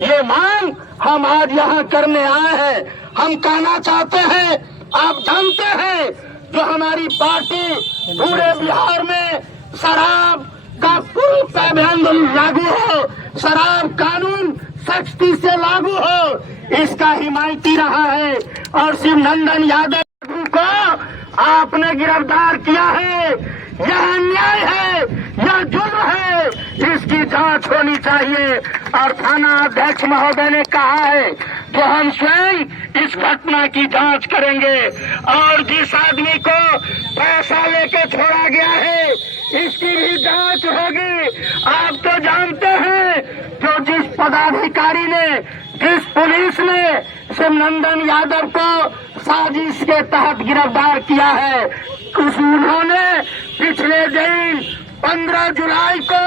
ये मांग हम आज यहाँ करने आए हैं। हम कहना चाहते हैं, आप जानते हैं जो हमारी पार्टी पूरे बिहार में शराब का पूरी पाबंदी लागू हो, शराब कानून सख्ती से लागू हो, इसका हिमायती रहा है। और शिवनंदन यादव को आपने गिरफ्तार किया है, यह अन्याय है, यह जुल्म है, इसकी जांच होनी चाहिए। और थाना अध्यक्ष महोदय ने कहा है कि हम स्वयं इस घटना की जांच करेंगे और जिस आदमी को पैसा लेके छोड़ा गया है इसकी भी जांच होगी। आप तो जानते हैं जो जिस पदाधिकारी ने, जिस पुलिस ने शिवनंदन यादव को साजिश के तहत गिरफ्तार किया है, उन्होंने पिछले दिन 15 जुलाई को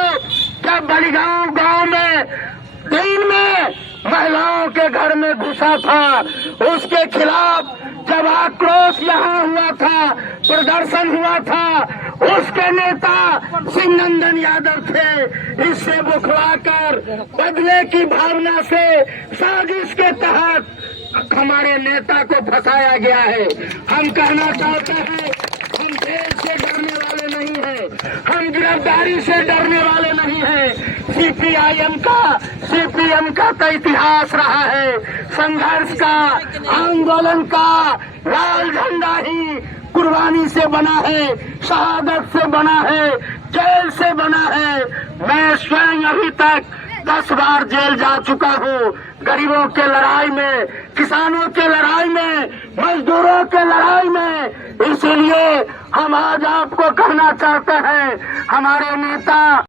जब बलिगांव गांव में दिन में महिलाओं के घर में घुसा था, उसके खिलाफ जब आक्रोश यहाँ हुआ था, प्रदर्शन हुआ था, उसके नेता शिवनंदन यादव थे। इससे बुखलाकर बदले की भावना से साजिश के तहत हमारे नेता को फंसाया गया है। हम कहना चाहते हैं, हम जेल से डरने वाले नहीं हैं, हम गिरफ्तारी से डरने वाले नहीं हैं। सीपीएम का तो इतिहास रहा है, संघर्ष का, आंदोलन का, लाल झंडा ही कुर्बानी से बना है, शहादत से बना है, जेल से बना है। मैं स्वयं अभी तक 10 बार जेल जा चुका हूँ, गरीबों के लड़ाई में, किसानों के लड़ाई में, मजदूरों के लड़ाई में। इसलिए हम आज आपको कहना चाहते हैं, हमारे नेता